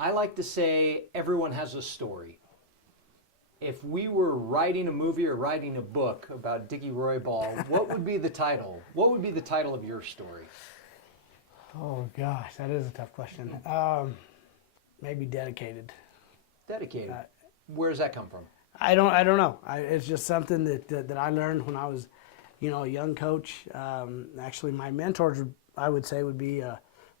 I like to say everyone has a story. If we were writing a movie or writing a book about Dickie Roybal, what would be the title? What would be the title of your story? Oh gosh, that is a tough question. Maybe dedicated. Dedicated. Where does that come from? I don't know. It's just something that I learned when I was, a young coach. Actually, my mentors, I would say, would be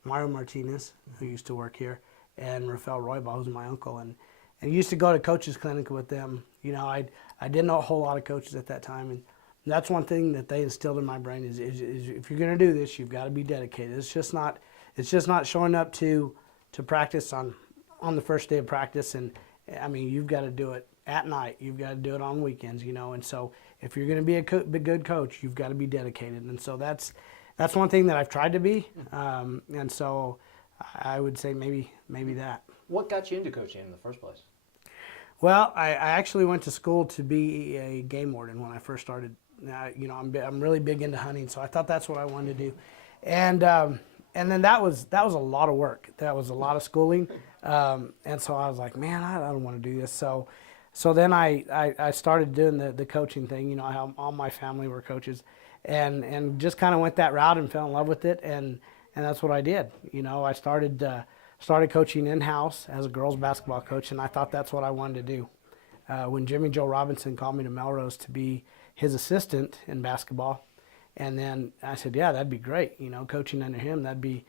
Mario Martinez, who used to work here, and Rafael Roybal, who's my uncle, and used to go to coaches clinic with them. I didn't know a whole lot of coaches at that time, and that's one thing that they instilled in my brain is if you're going to do this, you've got to be dedicated. It's just not showing up to practice on the first day of practice, and I mean, you've got to do it at night. You've got to do it on weekends, and so if you're going to be a good coach, you've got to be dedicated, and so that's one thing that I've tried to be, and so I would say maybe that. What got you into coaching in the first place? Well, I actually went to school to be a game warden when I first started. I'm really big into hunting, so I thought that's what I wanted to do, and then that was a lot of work. That was a lot of schooling, and so I was like, man, I don't want to do this. So then I started doing the coaching thing. How all my family were coaches, and just kind of went that route and fell in love with it, and that's what I did. I started coaching in-house as a girls basketball coach, and I thought that's what I wanted to do. When Jimmy Joe Robinson called me to Melrose to be his assistant in basketball, and then I said, yeah, that'd be great. Coaching under him, that'd be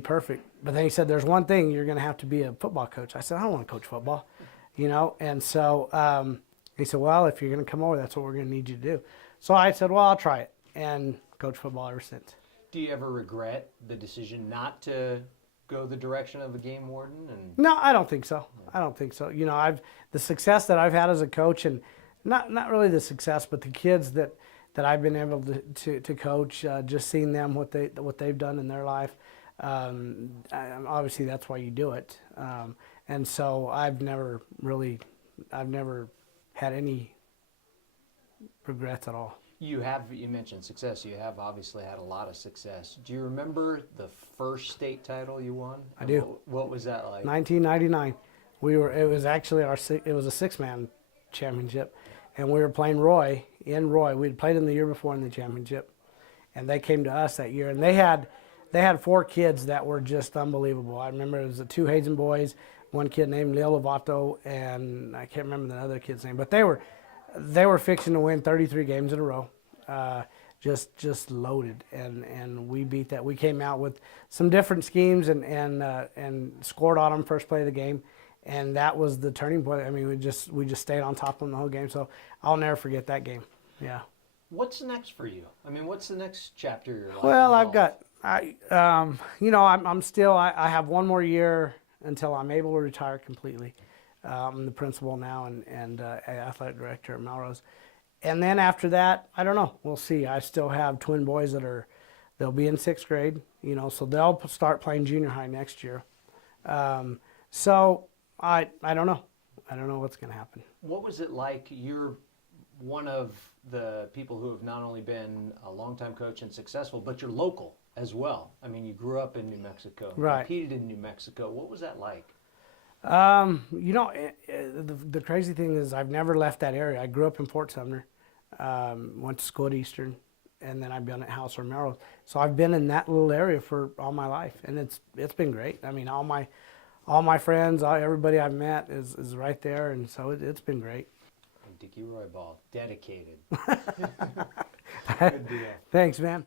perfect. But then he said, there's one thing, you're going to have to be a football coach. I said, I don't want to coach football, and so he said, well, if you're going to come over, that's what we're going to need you to do. So I said, well, I'll try it, and coach football ever since. Do you ever regret the decision not to go the direction of a game warden? No, I don't think so. I don't think so. The success that I've had as a coach, and not really the success, but the kids that I've been able to coach, just seeing them what they've done in their life. Obviously, that's why you do it. And so I've never had any regrets at all. You mentioned success. You have obviously had a lot of success. Do you remember the first state title you won? I do. What was that like? 1999. It was actually it was a six-man championship, and we were playing Roy in Roy. We'd played them the year before in the championship, and they came to us that year, and they had 4 kids that were just unbelievable. I remember it was the 2 Hazen boys, one kid named Leo Lovato, and I can't remember the other kid's name, but they were fixing to win 33 games in a row, just loaded, and we beat that. We came out with some different schemes and scored on them first play of the game, and that was the turning point. I mean, we just stayed on top of them the whole game. So I'll never forget that game. Yeah. What's next for you? I mean, what's the next chapter of your life? Well, I have one more year until I'm able to retire completely. I'm the principal now and athletic director at Melrose. And then after that, I don't know. We'll see. I still have twin boys they'll be in 6th grade, so they'll start playing junior high next year. So I don't know. I don't know what's going to happen. What was it like? You're one of the people who have not only been a longtime coach and successful, but you're local as well. I mean, you grew up in New Mexico, right? Competed in New Mexico. What was that like? The crazy thing is I've never left that area. I grew up in Fort Sumner, went to school at Eastern, and then I've been at House or Melrose. So I've been in that little area for all my life, and it's been great. I mean, all my friends, everybody I've met is right there, and so it's been great. And Dickie Roybal, dedicated. Good deal. Thanks, man.